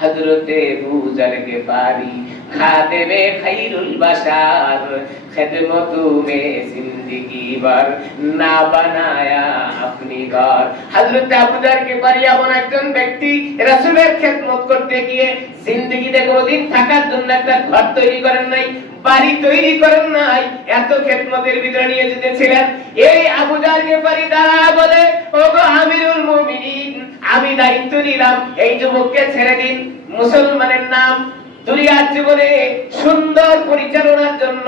हजरते अबूजर गफारी खादिमे खैरुल बशर खिदमतु में जिंदगी भर ना बनाया अपनी घर। हजरत আবুজার গফারি এমন একজন ব্যক্তি রাসূলের খেদমত করতে গিয়ে জিন্দেগিতে কোনদিন থাকার জন্য একটা ঘর তৈরি করেন নাই, বাড়ি তৈরি করেন নাই, এত খেদমতের ভিতরে নিয়োজিত ছিলেন। এই আবুজার গফারি দ্বারা বলে, ওগো আমিরুল মুমিনিন, আমি দায়িত্ব নিলাম এই যুবককে ছেড়ে দিন। মুসলমানের নাম দুনিয়ার জীবনে সুন্দর পরিচালনার জন্য,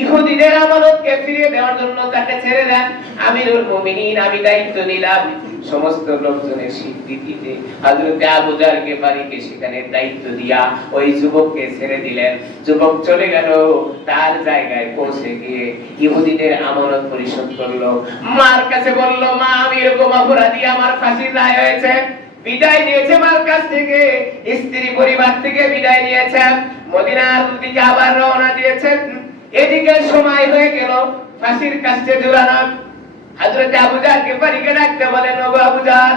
ইহুদিদের আমানতকে ফিরিয়ে দেওয়ার জন্য তাকে ছেড়ে দেন। আমিরুল মুমিনিন, আমি দায়িত্ব নিলাম। সমস্ত লোকজনের স্বীকৃতিতে হযরত আবুজার গফারিকে সেখানে দায়িত্ব দিয়া ওই যুবককে ছেড়ে দিলেন। যুবক চলে গেল, তার জায়গায় পৌঁছে গিয়ে ইহুদিদের আমানত পরিশোধ করলো। মার কাছে বলল, মা আমি এরকম অপরাধী, আমার ফাঁসির রায় হয়েছে। বিদায় নিয়েছে মার কাছ থেকে, স্ত্রী পরিবার থেকে বিদায় নিয়েছেন, মদিনার দিকে আবার রওনা দিয়েছেন। এদিকে সময় হয়ে গেল ফাঁসির কাস্টে ঝুলানো। হযরত আবুজার গফারিকে ডাকতে বলেন, ওগো আবুজার,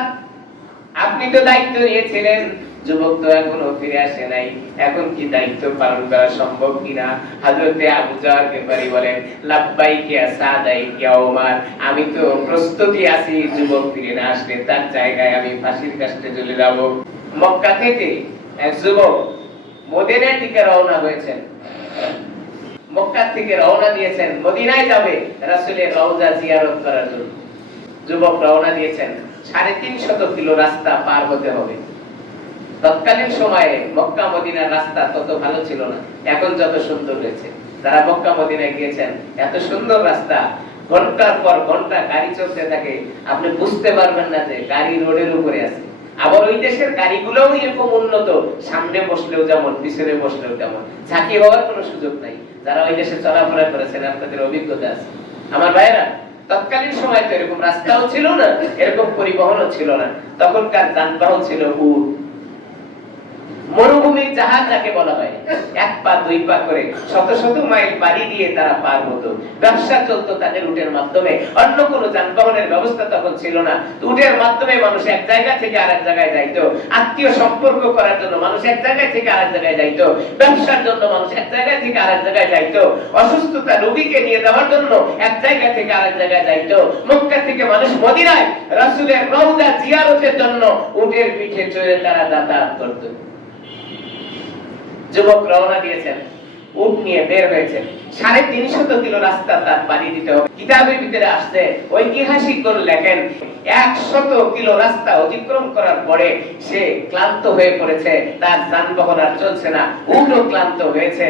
আপনি তো দায়িত্ব নিয়েছিলেন, যুবক তো এখনো ফিরে আসে নাই, এখন কি দায়িত্ব পালন করা সম্ভব কিনা? হযরত আবুজার গফারি বলেন, লাব্বাইক ইয়া সাদাইক ইয়া ওমর, আমি তো প্রস্তুতি আছি, যুবক ফিরে না আসলে তার জায়গায় আমি ফাঁসির কাস্টে চলে যাব। মক্কা থেকে এক যুবক মদিনার দিকে রওনা হয়েছেন, মক্কা থেকে রওনা দিয়েছেন, মদিনায় যাবে রাসূলের রওজা জিয়ারত করার জন্য। যুবক রওনা দিয়েছেন, 350 কিলো রাস্তা পার হতে হবে। তৎকালীন সময়ে মক্কা মদিনার রাস্তা তত ভালো ছিল না, এখন যত সুন্দর হয়েছে। যারা মক্কা মদিনায় গিয়েছেন, এত সুন্দর রাস্তা, ঘন্টার পর ঘন্টা গাড়ি চলতে থাকে, আপনি বুঝতে পারবেন না যে গাড়ি রোডের উপরে আছে। আবার ওই দেশের গাড়িগুলোও এরকম উন্নত, সামনে বসলেও যেমন পিছনে বসলেও তেমন, ঝাঁকি হওয়ার কোনো সুযোগ নাই। যারা ওই দেশে চলাফেরা করেছেন আপনাদের অভিজ্ঞতা আছে। আমার ভাইরা, তৎকালীন সময় তো এরকম রাস্তাও ছিল না, এরকম পরিবহনও ছিল না। তখনকার যানবাহন ছিল উট, মরুভূমির জাহাজ যাকে বলা হয়। 1 পা 2 পা করে শত শত মাইল পাড়ি দিয়ে তারা পার হতো। ব্যবসা চলতো তাদের উটের মাধ্যমে, অন্য কোনো যানবাহনের ব্যবস্থা তখন ছিল না। উটের মাধ্যমে মানুষ এক জায়গা থেকে আরেক জায়গায় যাইতো, আত্মীয় সম্পর্ক করার জন্য মানুষ এক জায়গা থেকে আরেক জায়গায় যাইতো, ব্যবসার জন্য মানুষ এক জায়গা থেকে আরেক জায়গায় যাইতো, অসুস্থতা রোগীকে নিয়ে যাওয়ার জন্য এক জায়গা থেকে আরেক জায়গায় যাইতো। মক্কা থেকে মানুষ মদিনায় রাসূলের রওজা জিয়ারতের জন্য উটের পিঠে চড়ে তারা যাতায়াত করত। যুবক রওনা দিয়েছেন, উট নিয়ে বের হয়েছেন, 350 কিলো রাস্তা তার পাড়ি দিতে হবে। কিতাবের ভিতরে আসছে, ঐতিহাসিকগণ লেখেন 100 কিলো রাস্তা অতিক্রম করার পরে সে ক্লান্ত হয়ে পড়েছে, তার যানবাহন আর চলছে না, উটও ক্লান্ত হয়েছে।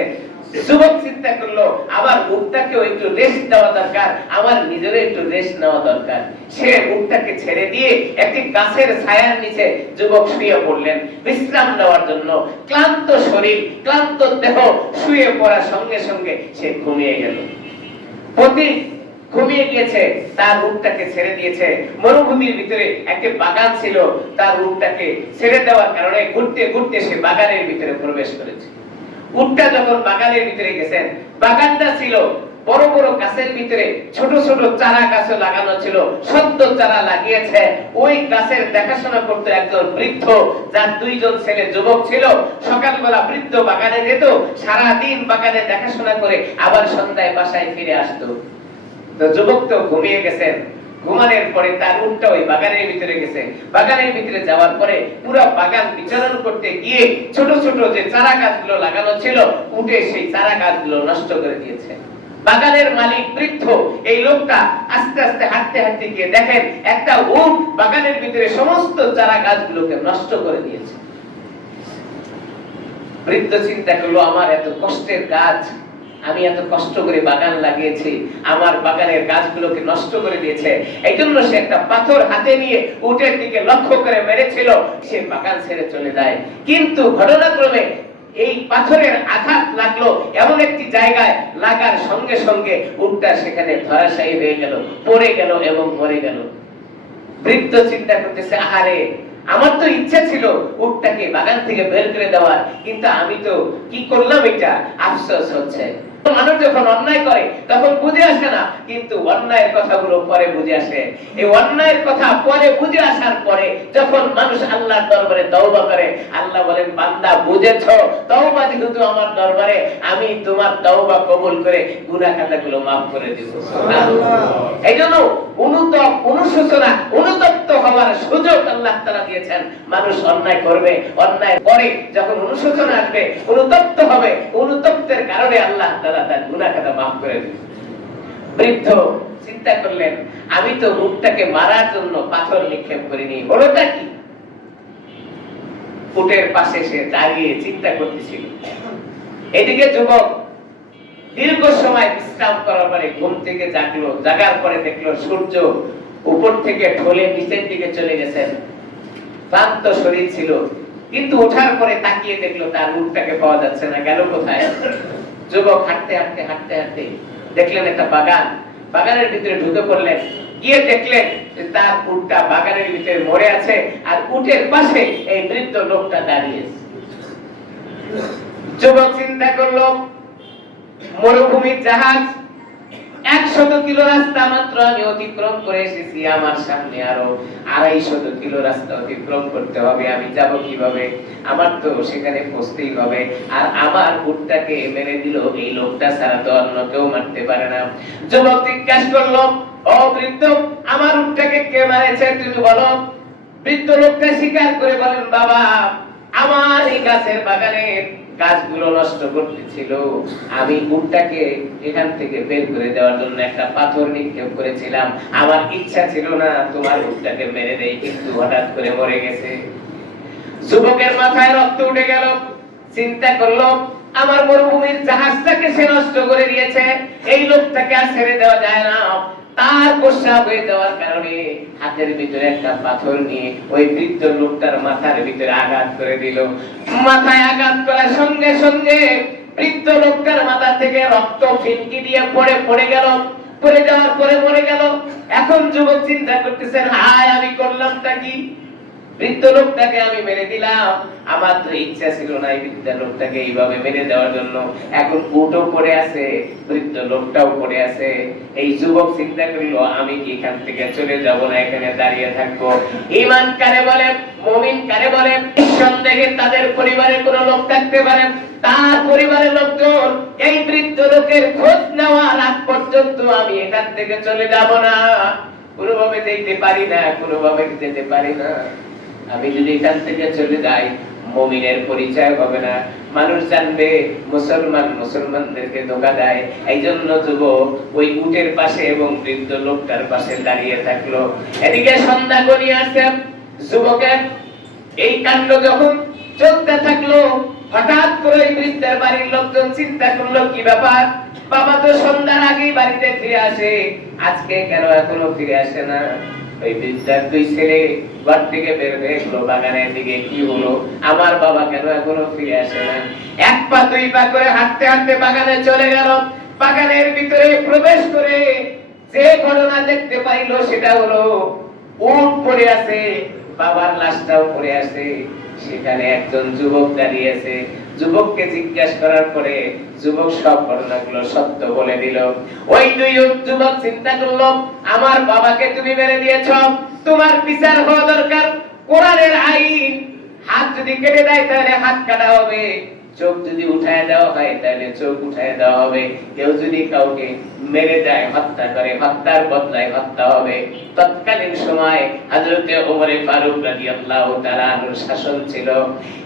যুবক চিন্তা করলো, আবার উটটাকে একটু রেস্ট দেওয়া দরকার, আমার নিজেরও একটু রেস্ট নেওয়া দরকার। সে উটটাকে ছেড়ে দিয়ে একটি গাছের ছায়ার নিচে যুবক শুয়ে পড়লেন বিশ্রাম নেওয়ার জন্য। ক্লান্ত শরীর, ক্লান্ত দেহ, শুয়ে পড়ার সঙ্গে সঙ্গে সে ঘুমিয়ে গেল। ঘুমিয়ে গিয়েছে, তার উটটাকে ছেড়ে দিয়েছে। মরুভূমির ভিতরে একটা বাগান ছিল, তার উটটাকে ছেড়ে দেওয়ার কারণে ঘুরতে ঘুরতে সে বাগানের ভিতরে প্রবেশ করেছে। উটটা যখন বাগানের ভিতরে গেছেন, বাগানটা ছিল বড় বড় গাছের ভিতরে ছোট ছোট চারা গাছ লাগানো ছিল, সদ্য চারা লাগিয়েছে। ওই গাছের দেখাশোনা করতে একজন বৃদ্ধ, যার 2 জন ছেলে যুবক ছিল। সকালবেলা বৃদ্ধ বাগানে যেত, সারা দিন বাগানে দেখাশোনা করে আবার সন্ধ্যায় বাসায় ফিরে আসতো। তো যুবক তো ঘুমিয়ে গেছেন, ঘুমানোর পরে তার উটটা ওই বাগানের ভিতরে গেছে। বাগানের ভিতরে যাওয়ার পরে পুরো বাগান বিচরণ করতে গিয়ে ছোট ছোট যে চারা গাছগুলো লাগানো ছিল, উঠে সেই চারা গাছগুলো নষ্ট করে দিয়েছে। বাগানের মালিক বৃদ্ধ, এই লোকটা আস্তে আস্তে হাঁটতে হাঁটতে গিয়ে দেখেন একটা উট বাগানের ভিতরে সমস্ত চারা গাছগুলোকে নষ্ট করে দিয়েছে। বৃদ্ধ চিন্তা করলো, আমার এত কষ্টের গাছ, আমি এত কষ্ট করে বাগান লাগিয়েছি, আমার বাগানের গাছগুলোকে নষ্ট করে দিয়েছে। এই জন্য সে একটা পাথর হাতে নিয়ে উটের দিকে লক্ষ্য করে মেরেছিল, সে বাগান ছেড়ে চলে যায়। কিন্তু ঘটনাক্রমে এই পাথরের আঘাত লাগলো এমন একটি জায়গায়, লাগার সঙ্গে সঙ্গে উটটা সেখানে ধরাশায়ী হয়ে গেল, পড়ে গেল এবং মরে গেল। বৃদ্ধ চিন্তা করতেছে, আহারে, আমার তো ইচ্ছা ছিল উটটাকে বাগান থেকে বের করে দেওয়ার, কিন্তু আমি তো কি করলাম, এটা আফসোস হচ্ছে। মানুষ যখন অন্যায় করে তখন বুঝে আসে না, কিন্তু অন্যায়ের কথাগুলো পরে বুঝে আসে। এই অন্যায়ের কথা পরে বুঝে আসার পরে যখন মানুষ আল্লাহর দরবারে তওবা করে, আল্লাহ বলেন বান্দা বুঝেছো, তওবা যেহেতু আমার দরবারে, আমি তোমার তওবা কবুল করে গুনাহ খাতাগুলো maaf করে দেব। সুবহানাল্লাহ। এইজন্য অনুশোচনা অনুতপ্ত হওয়ার সুযোগ আল্লাহ তাআলা দিয়েছেন। মানুষ অন্যায় করবে, অন্যায় করে যখন অনুশোচনা আসবে, অনুতপ্ত হবে, অনুতপ্তের কারণে আল্লাহ তাআলা তার গুনাহ খাতা maaf করে দেবেন। বৃদ্ধ চিন্তা করলেন, আমি তো উটটাকে মারার জন্য পাথর নিক্ষেপ করিনি, হলোটা কি? উটের পাশে সে দাঁড়িয়ে চিন্তা করতেছিল। এদিকে যুবক দীর্ঘ সময় বিশ্রাম করার পরে ঘুম থেকে জাগলো, জাগার পরে দেখলো সূর্য উপর থেকে ঢলে নিচের দিকে চলে গেছেন। ক্লান্ত শরীর ছিল, কিন্তু ওঠার পরে তাকিয়ে দেখলো তার উটটাকে পাওয়া যাচ্ছে না, গেল কোথায়? যুবক হাঁটতে হাঁটতে হাঁটতে হাঁটতে দেখলেন একটা বাগান, বাগানের ভিতরে ঢুকে পড়লেন। গিয়ে দেখলেন যে তার উটটা বাগানের ভিতরে মরে আছে, আর উটের পাশে এই বৃদ্ধ লোকটা দাঁড়িয়ে আছে। যুবক চিন্তা করলো, মরুভূমির জাহাজ, 100 কিলো রাস্তা মাত্র আমি অতিক্রম করে এসেছি, আমার সামনে আরো 250 কিলো রাস্তা অতিক্রম করতে হবে, আমি যাব কিভাবে? আমার তো সেখানে পৌঁছতেই হবে। আর আমার উটটাকে মেরে দিল এই লোকটা ছাড়া তো অন্য কেউ মারতে পারে না। যুবক জিজ্ঞাসা করলো, ও বৃদ্ধ, আমার উটটাকে কে মারেছে তুমি বলো? বৃদ্ধ লোকটা স্বীকার করে বলেন, বাবা, আমার এই গাছের বাগানের গাছগুলো নষ্ট করতেছিল, আমি উটটাকে এখান থেকে বের করে দেওয়ার জন্য একটা পাথর নিক্ষেপ করেছিলাম, আমার ইচ্ছা ছিল না তোমার উটটাকে মেরে দেই, কিন্তু হঠাৎ করে মরে গেছে। যুবকের মাথায় রক্ত উঠে গেল, চিন্তা করলো, আমার মরুভূমির জাহাজটাকে সে নষ্ট করে দিয়েছে, এই লোকটাকে আর ছেড়ে দেওয়া যায় না। তার গোসা হয়ে যাওয়ার কারণে হাতের ভিতরে একটা পাথর নিয়ে ওই বৃদ্ধ লোকটার মাথার ভিতরে আঘাত করে দিল। মাথায় আঘাত করার সঙ্গে সঙ্গে বৃদ্ধ লোকটার মাথা থেকে রক্ত ফিনকি দিয়ে পড়ে গেল। পড়ে যাওয়ার পরে মরে গেল। এখন যুবক চিন্তা করতেছেন, হায় আমি করলামটা কি? বৃদ্ধ লোকটাকে আমি মেরে দিলাম, আমার তো ইচ্ছা ছিল না এই বৃদ্ধ লোকটাকে এইভাবে মেরে দেওয়ার জন্য। এখন উটও পড়ে আছে, বৃদ্ধ লোকটাও পড়ে আছে। এই যুবক চিন্তা করিল, আমি কি এখান থেকে চলে যাব না, এখানে দাঁড়িয়ে থাকবো? ঈমান কারে বলে, মুমিন কারে বলে? নিঃসন্দেহে তাদের পরিবারে কোনো লোক থাকতে পারে, তার পরিবারের লোকজন এই বৃদ্ধ লোকের খোঁজ নেওয়ার আগ পর্যন্ত আমি এখান থেকে চলে যাব না, কোনোভাবে যেতে পারি না, কোনোভাবে যেতে পারি না। আমি যদি এখান থেকে চলে যাই, মুমিনের পরিচয় হবে না, মানুষ জানবে মুসলমান মুসলমানদেরকে ধোঁকা দেয়। এই জন্য যুবক ওই উটের পাশে এবং বৃদ্ধ লোকটার পাশে দাঁড়িয়ে থাকলো। এদিকে সন্ধ্যা গড়িয়ে আসে। যুবকের এই কাণ্ড যখন চলতে থাকলো, হঠাৎ করে বৃদ্ধের বাড়ির লোকজন চিন্তা করলো, কি ব্যাপার? বাবা তো সন্ধ্যার আগেই বাড়িতে ফিরে আসে, আজকে কেন এখনো ফিরে আসে না? ওই বৃদ্ধার দুই ছেলে ঘর থেকে বের হয়ে গেল বাগানের দিকে, কি হলো, আমার বাবা কেন এখনো ফিরে আসে না? এক পা দুই পা করে হাঁটতে হাঁটতে বাগানে চলে গেল। বাগানের ভিতরে প্রবেশ করে যে ঘটনা দেখতে পাইল সেটা হলো, উট পড়ে আছে, বাবার লাশটাও পড়ে আছে, সেখানে একজন যুবক দাঁড়িয়ে আছে। যুবককে জিজ্ঞাসা করার পরে যুবক সব ঘটনাগুলো সত্য বলে দিল। ওই দুই যুবক চিন্তা করলো, আমার বাবাকে তুমি মেরে দিয়েছ, তোমার বিচার হওয়া দরকার। কোরআনের আইন, হাত যদি কেটে দেয় তাহলে হাত কাটা হবে, চোখ যদি উঠায় দেওয়া হয় তাহলে চোখ উঠায় দেওয়া হবে, কেউ যদি কাউকে মেরে দেয়, হত্যা করে, হত্যার বদলায় হত্যা হবে। তৎকালীন সময় হযরতে ওমর ফারুক রাদিয়াল্লাহু তাআলা আনহুর শাসন ছিল।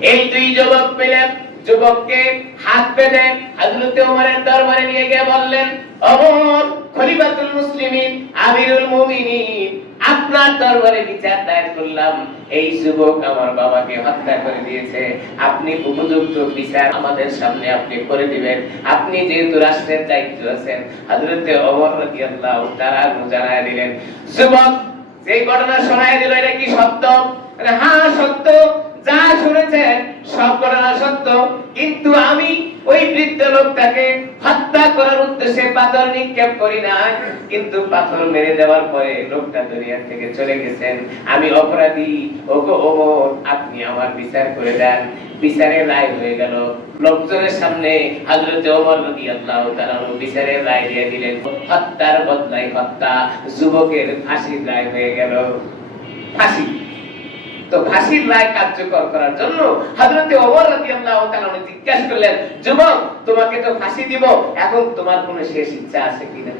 এই দুই যুবক মিলে যুবককে হাত বেঁধে হযরতে ওমরের দরবারে নিয়ে গিয়ে বললেন, ওমর খলিফাতুল মুসলিমিন, আমিরুল মুমিনিন, আপনার দরবারে বিচার দায়ের করলাম, এই যুবক আমার বাবাকে হত্যা করে দিয়েছে, আপনি উপযুক্ত বিচার আমাদের সামনে আপনি করে দিবেন, আপনি যেহেতু রাষ্ট্রের দায়িত্ব আছেন। হযরতে ওমর রাদিয়াল্লাহু তাআলা জানায় দিলেন। যুবক যে ঘটনা শোনায় দিল, এটা কি সত্য? হ্যাঁ সত্য, যা শুনেছেন সব ঘটনা সত্য, কিন্তু আমি ওই বৃদ্ধ লোকটাকে হত্যা করার উদ্দেশ্যে পাথর নিক্ষেপ করি না, কিন্তু পাথর মেরে দেওয়ার পরে লোকটা দুনিয়া থেকে চলে গেছেন। আমি অপরাধী, ওগো ওমর আপনি আমার বিচার করে দেন। বিচারের রায় হয়ে গেল। লোকজনের সামনে হযরত ওমর রাদিয়াল্লাহু তাআলা বিচারের রায় দিয়ে দিলেন। হত্যার বদলায় হত্যা, যুবকের ফাঁসির রায় হয়ে গেল। ফাঁসি। তো ফাঁসির রায় কার্যকর করার জন্য হযরত ওমর রাদিয়াল্লাহু তাআলা জিজ্ঞাসা করলেন, যুবক তোমাকে তো ফাঁসি দিব, এখন তোমার কোনো শেষ ইচ্ছা আছে কিনা?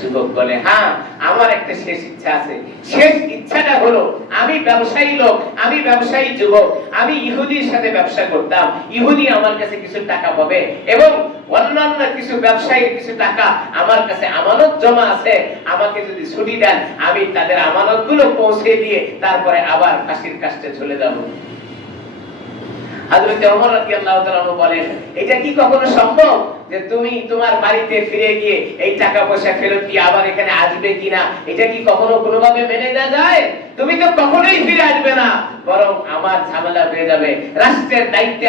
যুবক বলে, হ্যাঁ আমার একটা শেষ ইচ্ছা আছে। শেষ ইচ্ছাটা হলো, আমি ব্যবসায়ী লোক, আমি ব্যবসায়ী যুবক, আমি ইহুদির সাথে ব্যবসা করতাম, ইহুদি আমার কাছে কিছু টাকা পাবে এবং অন্যান্য কিছু ব্যবসায়ীর কিছু টাকা আমার কাছে আমানত জমা আছে, আমাকে যদি ছুটি দেন আমি তাদের আমানতগুলো পৌঁছে দিয়ে তারপরে আবার ফাঁসির কাস্টে চলে যাব। হযরত ওমর রাদিয়াল্লাহু তাআলা বলেন, এটা কি কখনো সম্ভব যে তুমি তোমার বাড়িতে ফিরে গিয়ে এই টাকা পয়সা ফেরত দিয়ে আবার এখানে আসবে কিনা? এটা কি কখনো কোনোভাবে মেনে নেওয়া যায়? তুমি তো কখনোই ফিরে আসবে না, বরং আমার ঝামেলা হয়ে যাবে। রাষ্ট্রের দায়িত্বে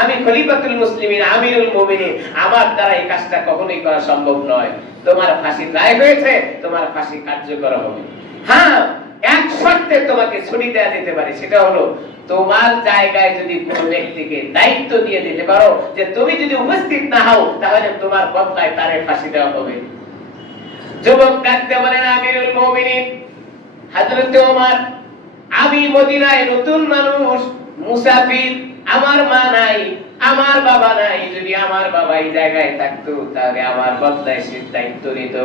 আমি খলিফাতুল মুসলিমিন, আমিরুল মুমিনিন, আমার দ্বারা এই কাজটা কখনোই করা সম্ভব নয়। তোমার ফাঁসির রায় হয়েছে, তোমার ফাঁসি কার্যকর হবে। হ্যাঁ, এক শর্তে তোমাকে ছুটি দেওয়া যেতে পারে, সেটা হলো তোমার জায়গায় যদি কোনো ব্যক্তিকে দায়িত্ব দিয়ে দিতে পারো যে তুমি যদি উপস্থিত না হও তাহলে তোমার বদলায় তারে ফাঁসি দেওয়া হবে। যুবক ডাকতে বলেন, আমিরুল মুমিনিন হযরত ওমর, আমি মদিনায় নতুন মানুষ, মুসাফির, আমার মা নাই, আমার বাবা নাই, যদি আমার বাবা এই জায়গায় থাকতো তাহলে আমার বদলায় সে দায়িত্ব নিত,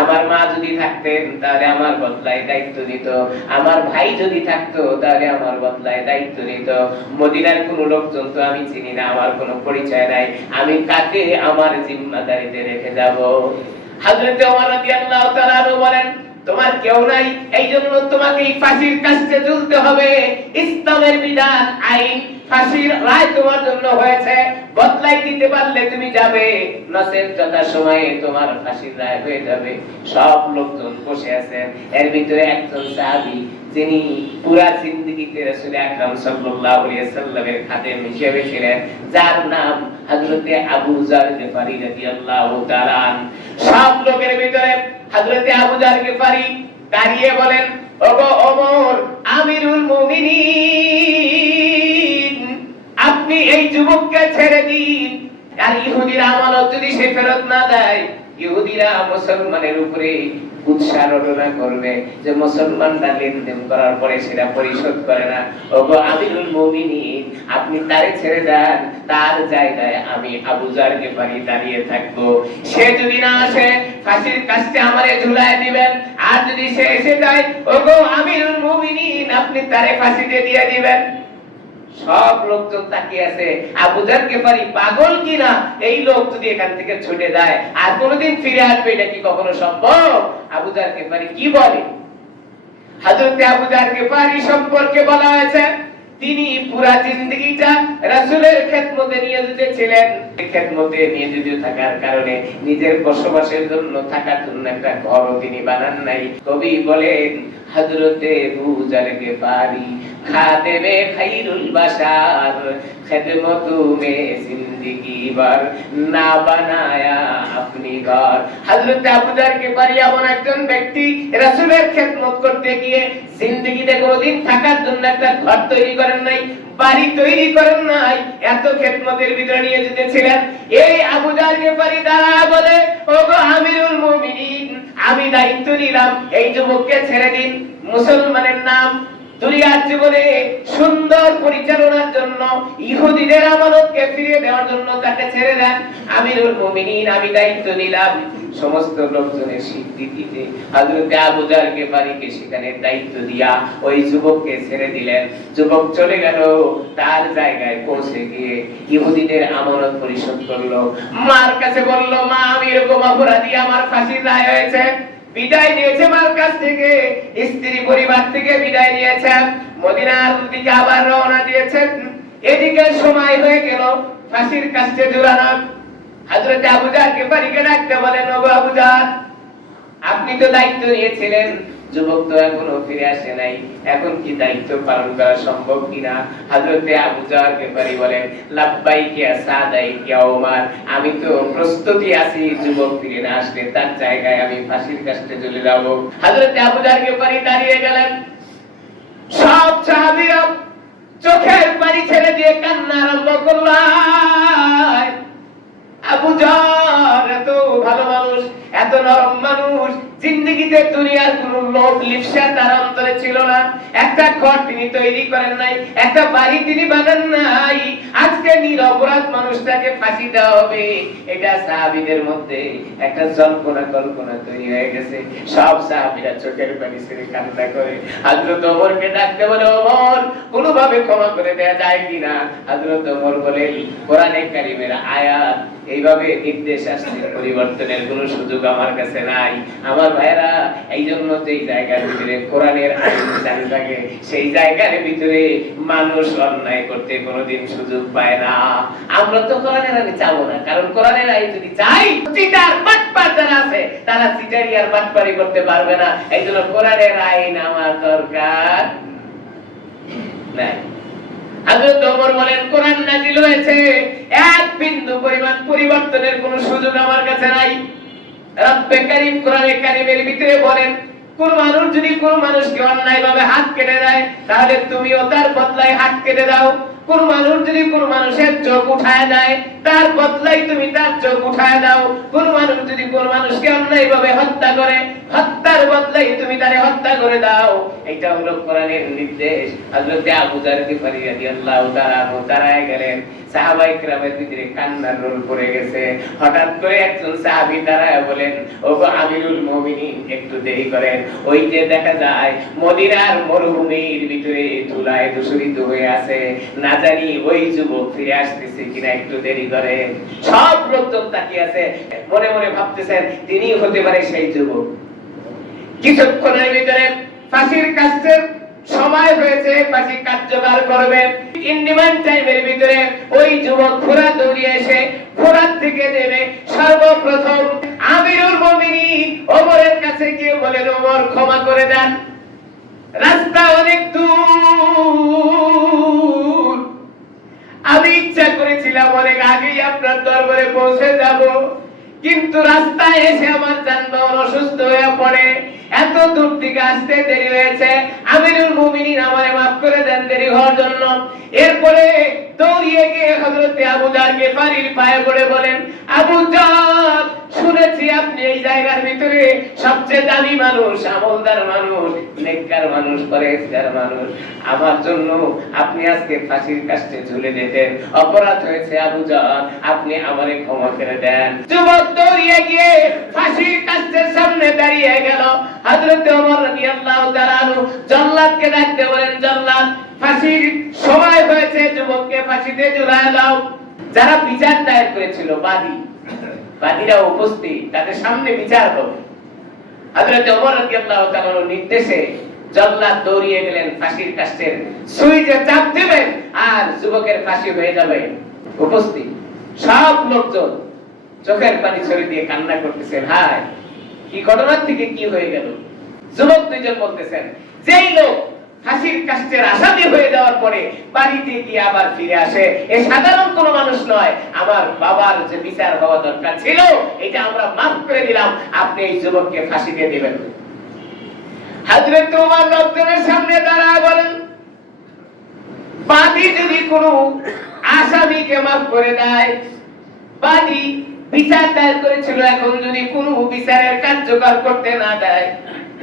আমার মা যদি থাকতেন তাহলে আমার বদলায় দায়িত্ব নিত, আমার ভাই যদি থাকতো তাহলে আমার বদলায় দায়িত্ব নিত। মদিনার কোনো লোকজন তো আমি চিনি না, আমার কোনো পরিচয় নাই, আমি কাকে আমার জিম্মাদারিতে রেখে যাব? হযরত ওমর রাদিয়াল্লাহু তাআলা বলেন, তোমার কেউ নাই, এই জন্য তোমাকে এই ফাঁসির কাস্টে ঝুলতে হবে। ইসলামের বিধান, আইন, ফাঁসির রায় তোমার জন্য হয়েছে, বদলাই দিতে পারলে তুমি যাবে, নচেত যথা সময়ে তোমার ফাঁসির রায় হয়ে যাবে। সব লোকজন বসে আছেন, এর ভিতরে একজন সাহাবী যিনি পুরা জিন্দেগিতে রাসূল আকরাম সাল্লাল্লাহু আলাইহি ওয়াসাল্লামের খাদেম হিসেবে ছিলেন, যার নাম হযরতে আবু যার গিফারি রাদিয়াল্লাহু তাআলা। সব লোকের ভিতরে হযরতে আবু যার গিফারি দাঁড়িয়ে বলেন, ওগো ওমর, আমিরুল মুমিনিন, আপনি এই যুবককে ছেড়ে দিন। আর ইহুদির আমানত যদি সে ফেরত না দেয়, ইহুদিরা মুসলমানের উপরে উৎসারণা করবে যে মুসলমানরা লেনদেন করার পরে সেটা পরিশোধ করে না। ওগো আমিরুল মুমিনিন, আপনি তারে ছেড়ে দেন, তার জায়গায় আমি আবু যার গিফারি দাঁড়িয়ে থাকবো। সে যদি না আসে ফাঁসির কাস্টে আমারে ঝুলায় দিবেন, আর যদি সে এসে যায়, ওগো আমিরুল মুমিনিন, আপনি তারে ফাঁসিতে দিয়ে দিবেন। সব লোকজন তাকিয়ে আছে, আবু যার গিফারি পাগল কিনা, এই লোক যদি এখান থেকে ছুটে যায় আর কোনোদিন ফিরে আসবে, এটা কি কখনো সম্ভব? আবু যার গিফারি কি বলে? হযরত আবু যার গিফারি সম্পর্কে বলা হয়েছে, তিনি পুরা জিন্দেগিটা রাসূলের খেদমতে নিয়োজিত ছিলেন। খেদমতে নিয়োজিত থাকার কারণে নিজের বসবাসের জন্য, থাকার জন্য একটা ঘরও তিনি বানান নাই। কবি বলেন, হযরতে আবু যার গিফারি খাদেমে খায়রুল বাশার, খেদমতু মে জিন্দেগি ভর না বানায়া আপনি ঘর। হযরত আবু যার গিফারি এমন একজন ব্যক্তি, রাসূলের খেদমত করতে গিয়ে জিন্দেগিতে কোনোদিন থাকার জন্য একটা ঘর তৈরি করেন নাই, বাড়ি তৈরি করেন নাই, এত খেদমতের ভিতরে নিয়োজিত ছিলেন। এই আবু যার গিফারি দ্বারা বলে, ওগো আমিরুল মুমিনিন, আমি দায়িত্ব নিলাম এই যুবককে ছেড়ে দিন। মুসলমানের নাম দুনিয়ার জীবনে সুন্দর পরিচালনার জন্য, ইহুদিদের আমানতকে ফিরিয়ে দেওয়ার জন্য তাকে ছেড়ে দেন। আমিরুল মুমিনিন, আমি দায়িত্ব নিলাম। সমস্ত লোকজনের স্বীকৃতিতে হযরত আবু যার গিফারিকে সেখানে দায়িত্ব দিয়া ওই যুবককে ছেড়ে দিলেন। যুবক চলে গেল, তার জায়গায় পৌঁছে গিয়ে ইহুদিদের আমানত পরিশোধ করলো। মার কাছে বলল, মা আমি এরকম অপরাধী, আমার ফাঁসির রায় হয়েছে। বিদায় নিয়েছে মার কাছ থেকে, স্ত্রী পরিবার থেকে বিদায় নিয়েছে, মদিনার দিকে আবার রওনা দিয়েছেন। এদিকে সময় হয়ে গেল ফাঁসির কাস্টে ঝুলানোর। হযরত আবু যার গিফারিকে ডাকতে বলেন, ওগো আবু যার, আপনি তো দায়িত্ব নিয়েছিলেন যুবক তো এখনো ফিরে আসে নাই, এখন কি দায়িত্ব পালন করা সম্ভব কিনা? হযরতে আবু যর গিফারি বলেন, লাব্বাইক ইয়া সাদাইক ইয়া ওমর, আমি তো প্রস্তুতি আছি, যুবক ফিরে না আসলে তার জায়গায় আমি ফাঁসির কাস্টে চলে যাব। হযরতে আবু যর গিফারি দাঁড়িয়ে গেলেন। সব সাহাবীরা চোখের পানি ছেড়ে দিয়ে কান্না আরম্ভ করল। আবু যর এত ভালো মানুষ, এত নরম মানুষ, জিন্দেগিতে দুনিয়ার কোন লোভ লিপ্সা তার অন্তরে ছিল না। একটা ঘর তিনি তৈরি করেন নাই, একটা বাড়ি তিনি বানান নাই। আজকে নিরপরাধ মানুষটাকে ফাঁসি দেওয়া হবে, এটা সাহাবীদের মধ্যে একটা কল্পনা তৈরি হয়ে গেছে। সব সাহাবীরা চোখের পানি ছেড়ে কান্না করে হযরত ওমরকে ডাকতে বলে, ওমর কোনোভাবে ক্ষমা করে দেয়া যায় কিনা? হযরত ওমর বলেন, কোরআনে কারীমের আয়াত এইভাবে নির্দেশ আসছে, পরিবর্তনের কোনো সুযোগ আমার কাছে নাই। আমার ভাইরা, এই জন্য যেই জায়গার ভিতরে কোরআনের আইন চালু থাকে, সেই জায়গার ভিতরে মানুষ অন্যায় করতে কোনোদিন সুযোগ পায় না। আমরা তো কোরআনের আইন চাবো না, কারণ কোরআনের আইন যদি চাই, চিটার বাটপার যারা আছে তারা চিটারি আর বাটপারি করতে পারবে না। এই জন্য কোরআনের আইন আমার দরকার নাই। হযরত ওমর বলেন, কোরআন নাযিল হয়েছে, এক বিন্দু পরিমাণ পরিবর্তনের কোনো সুযোগ আমার কাছে নাই। রব্বে কারীম কোরআনে কারীমের ভিতরে বলেন, কোন মানুষ যদি কোন মানুষকে অন্যায়ভাবে হাত কেটে দেয়, তাহলে তুমিও তার বদলায় হাত কেটে দাও। কোন মানুষ যদি কোন মানুষের চোখ উঠায় দেয়, তার বদলায় তুমি তার চোখ উঠায় দাও। কোন মানুষ যদি কোন মানুষকে অন্যায়ভাবে হত্যা করে, হত্যার বদলায় তুমি তারে হত্যা করে দাও। এটা হলো কোরআনের নির্দেশ। হযরত আবু যর গিফারি রাদিয়াল্লাহু তাআলা দাঁড়ায় গেলেন। সাহাবায়ে কেরামের ভিতরে কান্নার রোল পড়ে গেছে। হঠাৎ করে একজন সাহাবী দাঁড়ায় বলেন, ওগো আমিরুল মুমিনিন, একটু দেরি করেন। ওই যে দেখা যায় মদিনার মরুভূমির ভিতরে ধুলায় ধূসরিত হয়ে আছে, না জানি ওই যুবক ফিরে আসতেছে কিনা, একটু দেরি করেন। সব লোকজন তাকিয়ে আছে, মনে মনে ভাবতেছেন তিনি হতে পারে সেই যুবক। কিছুক্ষণের ভিতরে ফাঁসির কাস্টের সময় হয়েছে, ফাঁসি কার্যকর করবে। ইন্ডিমান টাইমের ভিতরে ওই যুবক ফোরাত দৌড়িয়ে এসে ফোরাত থেকে নেমে সর্বপ্রথম আমিরুল মুমিনিন ওমরের কাছে গিয়ে বলেন, ওমর ক্ষমা করে দেন, রাস্তা অনেক দূর, আমি ইচ্ছা করেছিলাম অনেক আগেই আপনার দরবারে পৌঁছে যাব, কিন্তু রাস্তায় এসে আমার যানবাহন অসুস্থ হয়ে পড়ে, এত দূর থেকে আসতে দেরি হয়েছে, আমিরুল মুমিনিন আমারে মাফ করে দেন দেরি হওয়ার জন্য। এরপরে দৌড়িয়ে গিয়ে হযরত আবু যর গিফারির পায়ে পড়ে বলেন, আবু যর, শুনেছি আপনি এই জায়গার ভিতরে সবচেয়ে দামি মানুষ, আমলদার মানুষ, নেককার মানুষ, পরহেজগার মানুষ। আমার জন্য আপনি আজকে ফাঁসির কাস্টে ঝুলে যেতেন, অপরাধ হয়েছে আবু যর, আপনি আমারে ক্ষমা করে দেন। যুবক দৌড়িয়ে গিয়ে ফাঁসির কাস্টের সামনে দাঁড়িয়ে গেল। হযরত ওমর রাদিয়াল্লাহু তাআলা আনহু জল্লাদকে ডাকতে বলেন, জল্লাদ, ফাঁসির সময় হয়েছে, যুবককে ফাঁসিতে ঝুলায় দাও। যারা বিচার দায়ের করেছিল, বাদীরা উপস্থিত, তাদের সামনে বিচার হবে। হযরত ওমর রাদিয়াল্লাহু তাআলার নির্দেশে জল্লাদ দৌড়িয়ে গেলেন ফাঁসির কাস্টের সুইচে চাপ দিবেন আর যুবকের ফাঁসি হয়ে যাবে। উপস্থিত সব লোকজন চোখের পানি ছেড়ে দিয়ে কান্না করতেছেন, হায় কি ঘটনার থেকে কি হয়ে গেল। যুবক দুইজন বলতেছেন, যেই লোক ফাঁসির কাস্টের আসামি হয়ে যাওয়ার পরে বাড়িতে গিয়ে আবার ফিরে আসে, এ সাধারণ কোনো মানুষ নয়। আমার বাবার যে বিচার হওয়া দরকার ছিল, এটা আমরা মাফ করে দিলাম, আপনি এই যুবককে ফাঁসি দিয়ে দিবেন। হযরত ওমর লোকজনের সামনে দাঁড়ায় বলেন, বাদী যদি কোনো আসামিকে মাফ করে দেয়, বাদী বিচার দায়ের করেছিল, এখন যদি কোনো বিচারের কার্যকর করতে না দেয়,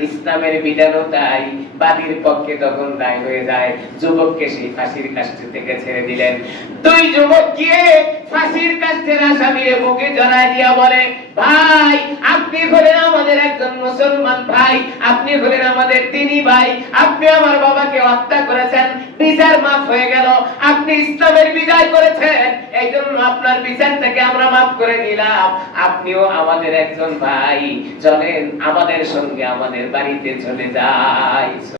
ইসলামের বিধানও তাই, বাদীর পক্ষে তখন দায় হয়ে যায়। যুবককে সেই ফাঁসির কাস্টে থেকে ছেড়ে দিলেন। দুই যুবক গিয়ে ফাঁসির কাস্টের আসামির বুকে জড়ায় দিয়া বলে, ভাই, আপনি হলেন আমাদের একজন মুসলমান ভাই, আপনি হলেন আমাদের দ্বীনি ভাই, আপনি আমার বাবাকে হত্যা করেছেন, বিচার মাফ হয়ে গেল, আপনি ইসলামের বিজয় করেছেন, এই জন্য আপনার বিচার থেকে আমরা মাফ করে দিলাম, আপনিও আমাদের একজন ভাই, চলেন আমাদের সঙ্গে আমাদের বাড়িতে চলে যাই।